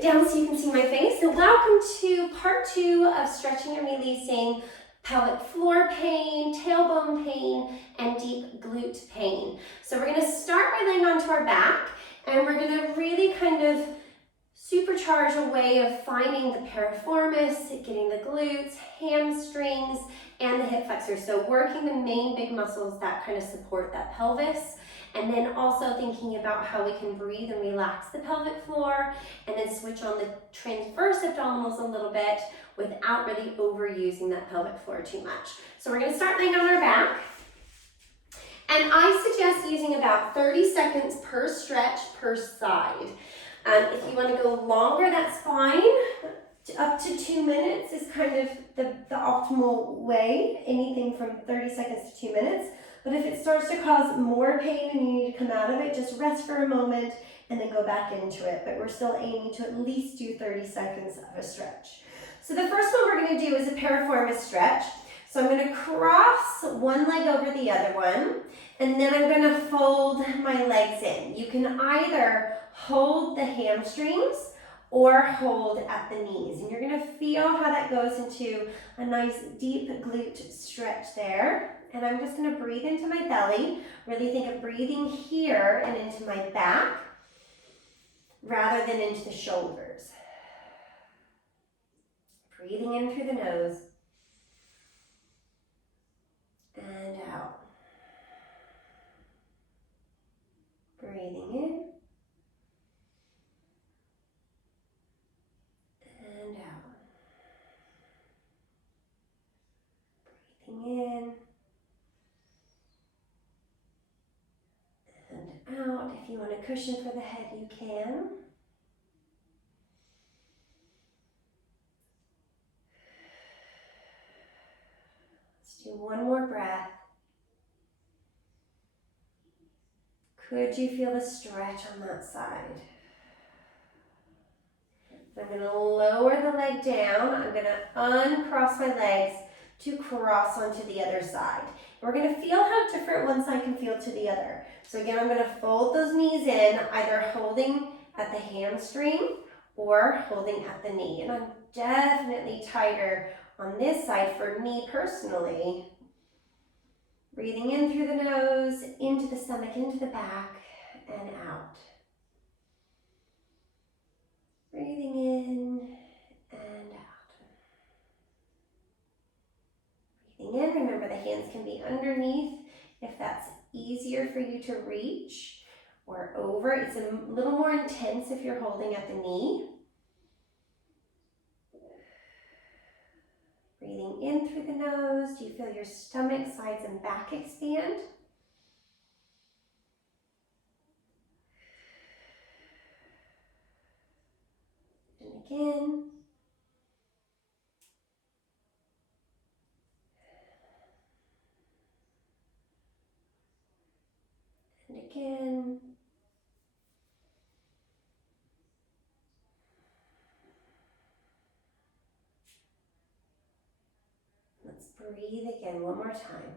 sit down so you can see my face. So welcome to part 2 of stretching and releasing pelvic floor pain, tailbone pain, and deep glute pain. So we're going to start by laying onto our back, and we're going to really kind of supercharge a way of finding the piriformis, getting the glutes, hamstrings, and the hip flexors. So working the main big muscles that kind of support that pelvis. And then also thinking about how we can breathe and relax the pelvic floor, and then switch on the transverse abdominals a little bit without really overusing that pelvic floor too much. So we're going to start laying on our back. And I suggest using about 30 seconds per stretch per side. If you want to go longer, that's fine. Up to 2 minutes is kind of the optimal way, anything from 30 seconds to 2 minutes. But if it starts to cause more pain and you need to come out of it, just rest for a moment and then go back into it. But we're still aiming to at least do 30 seconds of a stretch. So the first one we're going to do is a piriformis stretch. So I'm going to cross one leg over the other one, and then I'm going to fold my legs in. You can either hold the hamstrings or hold at the knees. And you're going to feel how that goes into a nice deep glute stretch there. And I'm just going to breathe into my belly. Really think of breathing here and into my back rather than into the shoulders. Breathing in through the nose and out. Breathing in and out. Breathing in and out. If you want a cushion for the head, you can. Let's do one more breath. Could you feel the stretch on that side? I'm going to lower the leg down. I'm going to uncross my legs to cross onto the other side. We're going to feel how different one side can feel to the other. So again, I'm going to fold those knees in, either holding at the hamstring or holding at the knee. And I'm definitely tighter on this side for me personally. Breathing in through the nose, into the stomach, into the back, and out. Breathing in and out. Breathing in, remember the hands can be underneath if that's easier for you to reach, or over. It's a little more intense if you're holding at the knee. Breathing in through the nose. Do you feel your stomach, sides, and back expand? And again. And again. Let's breathe again one more time.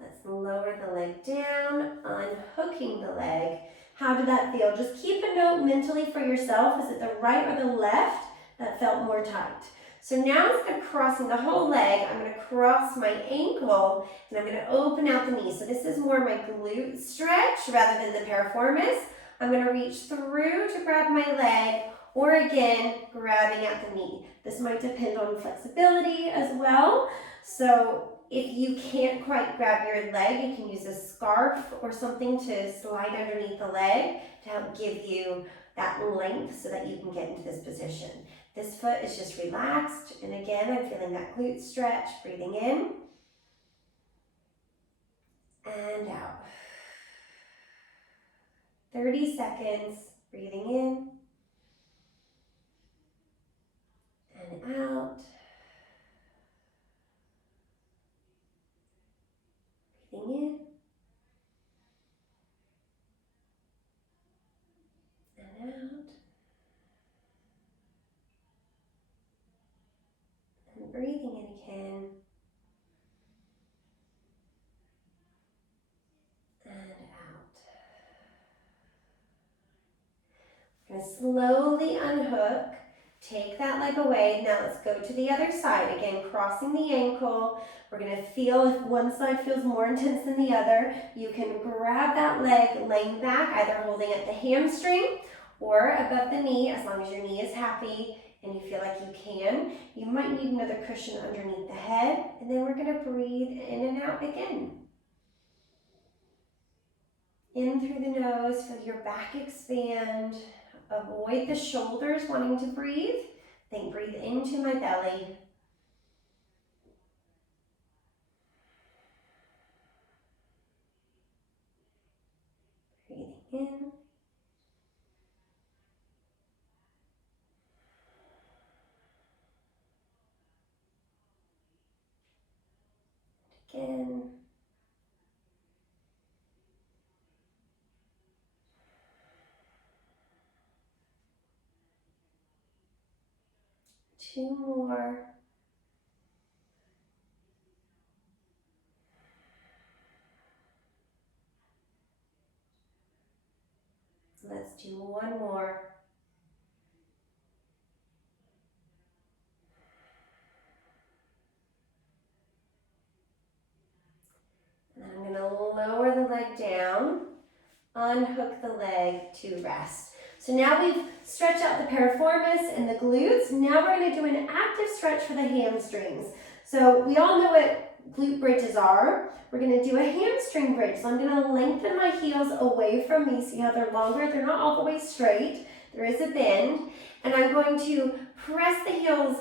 Let's lower the leg down, unhooking the leg. How did that feel? Just keep a note mentally for yourself. Is it the right or the left that felt more tight? So now instead of crossing the whole leg, I'm going to cross my ankle and I'm going to open out the knee. So this is more my glute stretch rather than the piriformis. I'm going to reach through to grab my leg, or again, grabbing at the knee. This might depend on flexibility as well. So if you can't quite grab your leg, you can use a scarf or something to slide underneath the leg to help give you that length so that you can get into this position. This foot is just relaxed, and again, I'm feeling that glute stretch, breathing in and out. 30 seconds, breathing in and out. Breathing in and out. And breathing in again We're gonna slowly unhook, take that leg away. Now let's go to the other side. Again, crossing the ankle. We're gonna feel if one side feels more intense than the other. You can grab that leg, laying back, either holding at the hamstring or above the knee, as long as your knee is happy and you feel like you can. You might need another cushion underneath the head, and then we're gonna breathe in and out again. In through the nose, feel your back expand. Avoid the shoulders wanting to breathe. Think breathe into my belly. Breathing in. Again. Two more. Let's do one more. And then I'm going to lower the leg down, unhook the leg to rest. So now we've stretched out the piriformis and the glutes. Now we're going to do an active stretch for the hamstrings. So we all know what glute bridges are. We're going to do a hamstring bridge. So I'm going to lengthen my heels away from me. See how they're longer? They're not all the way straight. There is a bend. And I'm going to press the heels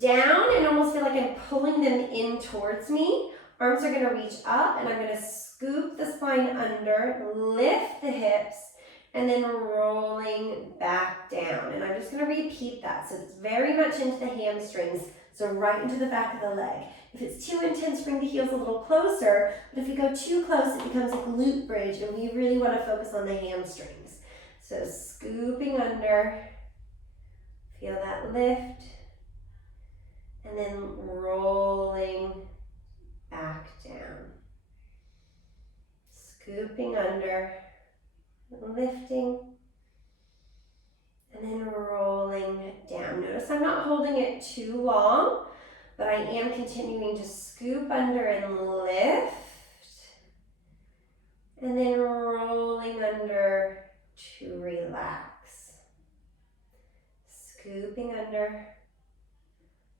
down and almost feel like I'm pulling them in towards me. Arms are going to reach up, and I'm going to scoop the spine under, lift the hips, and then rolling back down. And I'm just going to repeat that. So it's very much into the hamstrings, so right into the back of the leg. If it's too intense, bring the heels a little closer, but if you go too close, it becomes a glute bridge, and we really want to focus on the hamstrings. So scooping under, feel that lift, and then rolling back down. Scooping under, lifting, and then rolling down. Notice I'm not holding it too long, but I am continuing to scoop under and lift, and then rolling under to relax. Scooping under,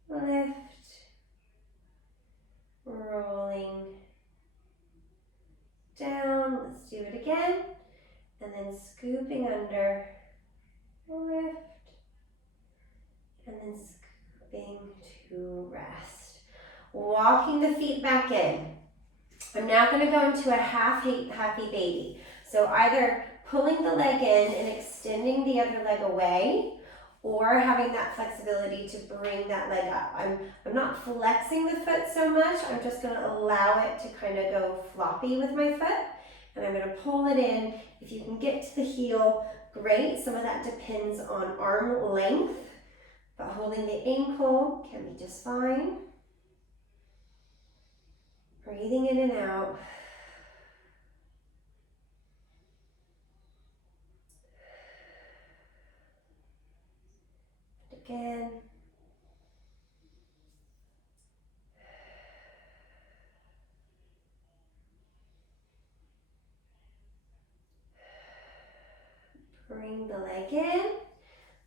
lift, rolling down. Let's do it again. And then scooping under, lift, and then scooping to rest. Walking the feet back in. I'm now going to go into a happy baby. So either pulling the leg in and extending the other leg away, or having that flexibility to bring that leg up. I'm not flexing the foot so much. I'm just going to allow it to kind of go floppy with my foot. And I'm going to pull it in. If you can get to the heel, great. Some of that depends on arm length, but holding the ankle can be just fine. Breathing in and out. Again. Bring the leg in,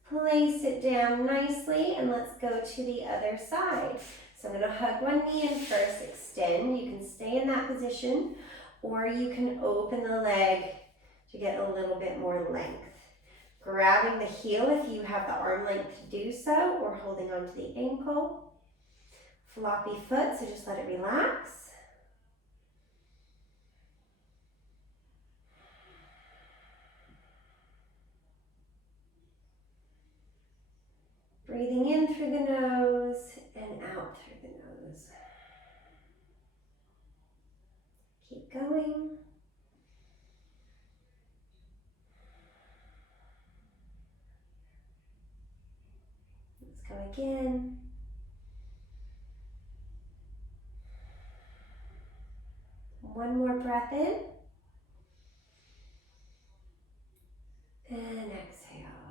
place it down nicely, and let's go to the other side. So I'm going to hug one knee in first, extend. You can stay in that position, or you can open the leg to get a little bit more length. Grabbing the heel if you have the arm length to do so, or holding onto the ankle. Floppy foot, so just let it relax. Breathing in through the nose and out through the nose. Keep going. Let's go again. One more breath in. And exhale.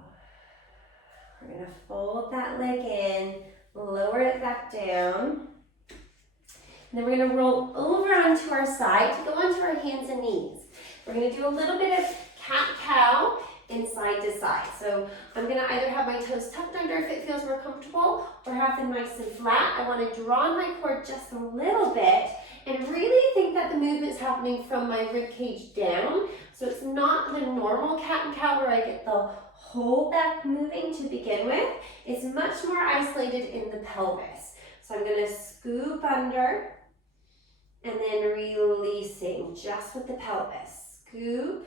We're gonna fold that leg in, lower it back down. And then we're gonna roll over onto our side to go onto our hands and knees. We're gonna do a little bit of cat-cow and side to side. So I'm gonna either have my toes tucked under if it feels more comfortable, or have them nice and flat. I wanna draw my core just a little bit and really think that the movement's happening from my rib cage down. So it's not the normal cat and cow where I get the whole back moving to begin with. It's much more isolated in the pelvis. So I'm gonna scoop under and then releasing just with the pelvis. Scoop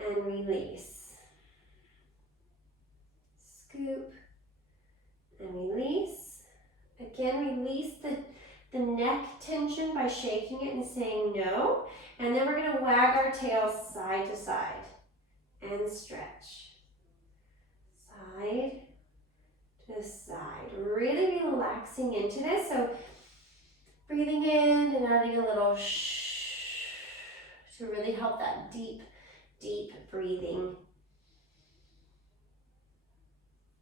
and release. Scoop and release. Again, release the neck tension by shaking it and saying no. And then we're going to wag our tail side to side and stretch. Side to side. Really relaxing into this. So breathing in and adding a little shh to really help that deep breathing.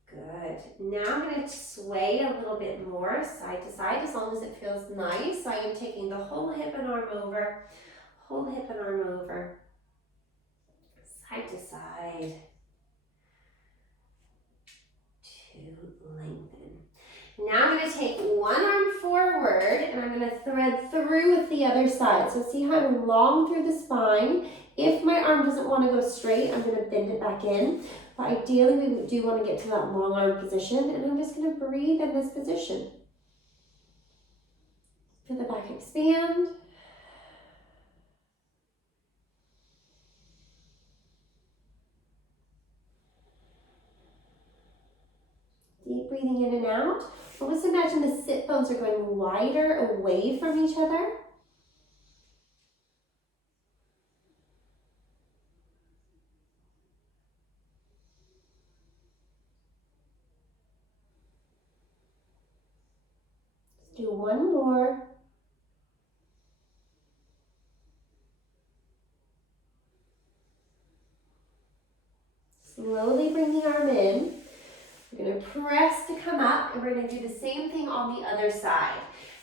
Good. Now I'm going to sway a little bit more side to side as long as it feels nice. So I am taking the whole hip and arm over, whole hip and arm over, side to side to lengthen. Now I'm going to take one arm forward and I'm going to thread through with the other side. So see how I'm long through the spine. If my arm doesn't want to go straight, I'm going to bend it back in. But ideally, we do want to get to that long arm position, and I'm just going to breathe in this position. Feel the back expand. Deep breathing in and out. Almost imagine the sit bones are going wider away from each other. Let's do one more. Slowly bring the arm in. We're going to press to come up, and we're going to do the same thing on the other side.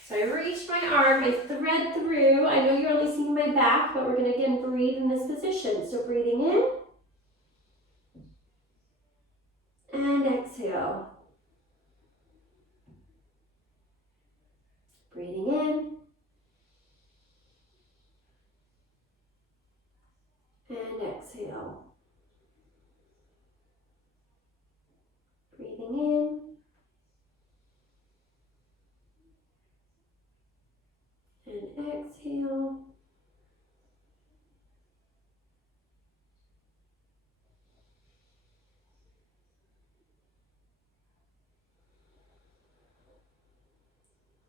So I reach my arm, I thread through. I know you're only seeing my back, but we're going to again breathe in this position. So breathing in and exhale. Breathing in and exhale. Breathing in and exhale.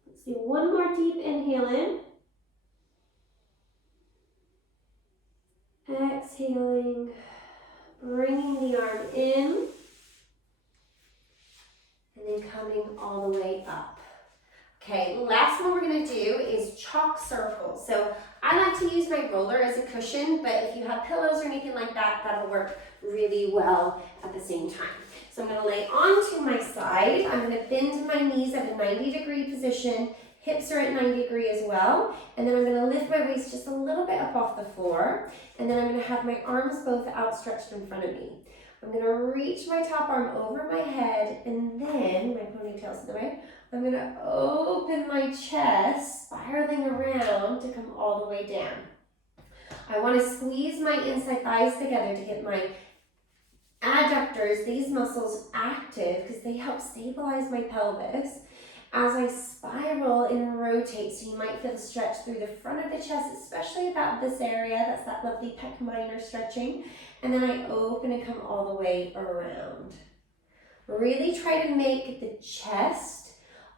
Let's do one more deep inhale in. Exhaling, bringing the arm in, and then coming all the way up. Okay, the last one we're going to do is chalk circles. So I like to use my roller as a cushion, but if you have pillows or anything like that, that'll work really well at the same time. So I'm going to lay onto my side. I'm going to bend my knees at a 90-degree position. Hips are at 90 degrees as well. And then I'm going to lift my waist just a little bit up off the floor. And then I'm going to have my arms both outstretched in front of me. I'm going to reach my top arm over my head, and then my ponytail's to the right. I'm going to open my chest, spiraling around to come all the way down. I want to squeeze my inside thighs together to get my adductors, these muscles, active because they help stabilize my pelvis as I spiral and rotate. So you might feel the stretch through the front of the chest, especially about this area. That's that lovely pec minor stretching. And then I open and come all the way around. Really try to make the chest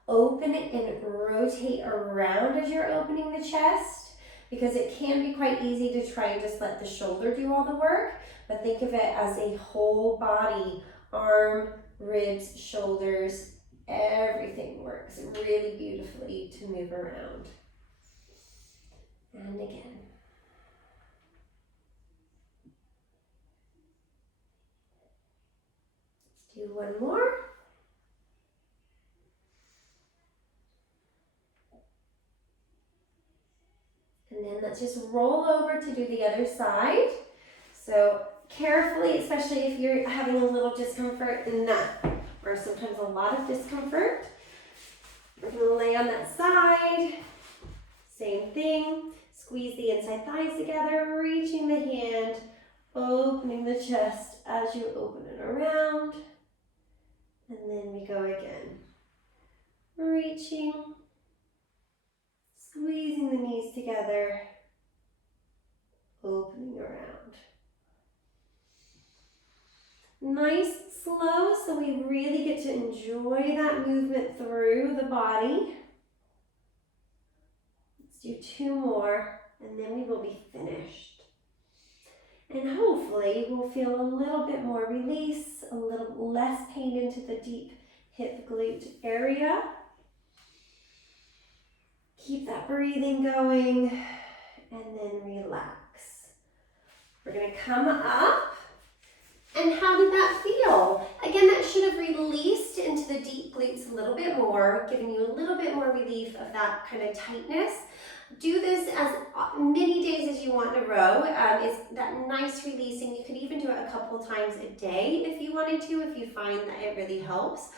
open and rotate around as you're opening the chest, because it can be quite easy to try and just let the shoulder do all the work, but think of it as a whole body, arm, ribs, shoulders, everything works really beautifully to move around. And again. Let's Do one more. And then let's just roll over to do the other side. So carefully, especially if you're having a little discomfort in that, or sometimes a lot of discomfort. We're gonna lay on that side. Same thing. Squeeze the inside thighs together, reaching the hand, opening the chest as you open it around. And then we go again. Reaching, squeezing the knees together, opening around. Nice, slow, so we really get to enjoy that movement through the body. Let's do 2 more, and then we will be finished. And hopefully we'll feel a little bit more release, a little less pain into the deep hip glute area. Keep that breathing going, and then relax. We're gonna come up. And how did that feel? Again, that should have released into the deep glutes a little bit more, giving you a little bit more relief of that kind of tightness. Do this as many days as you want in a row. It's that nice releasing. You could even do it a couple times a day if you wanted to, if you find that it really helps.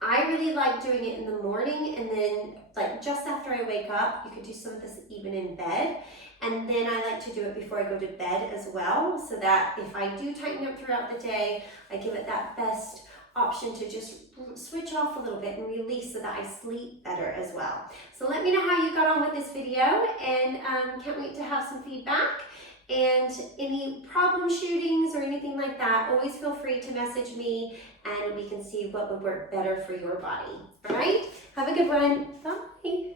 I really like doing it in the morning, and then like just after I wake up. You could do some of this even in bed. And then I like to do it before I go to bed as well, so that if I do tighten up throughout the day, I give it that best option to just switch off a little bit and release so that I sleep better as well. So let me know how you got on with this video, and can't wait to have some feedback. And any problem shootings or anything like that, always feel free to message me and we can see what would work better for your body. All right? Have a good one. Bye.